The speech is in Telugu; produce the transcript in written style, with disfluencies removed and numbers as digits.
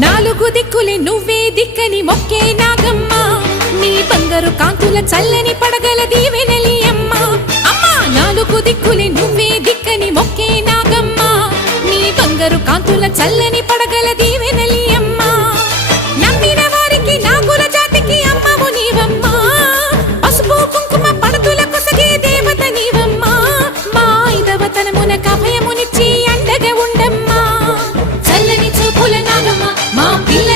నాలుగు దిక్కులే నువ్వే దిక్కని మొక్కే నాగమ్మ నీ బంగారు కాంతుల చల్లని పడగల దీవెనలి అమ్మ అమ్మా నాలుగు దిక్కులే నువ్వే దిక్కని మొక్కే నాగమ్మ నీ బంగారు కాంతుల చల్లని పడగల దీవెనలి అమ్మ నమ్మిన వారికి నాగుల జాతికి అమ్మవు నీవమ్మ పసుపు కుంకుమ పడతుల కొసగే దేవత నీవమ్మ మా ఐదవతనమునకు అభయమునిచ్చి అండగా ఉండమ్మా చల్లని చూపుల నాగమ్మ మా పిల్ల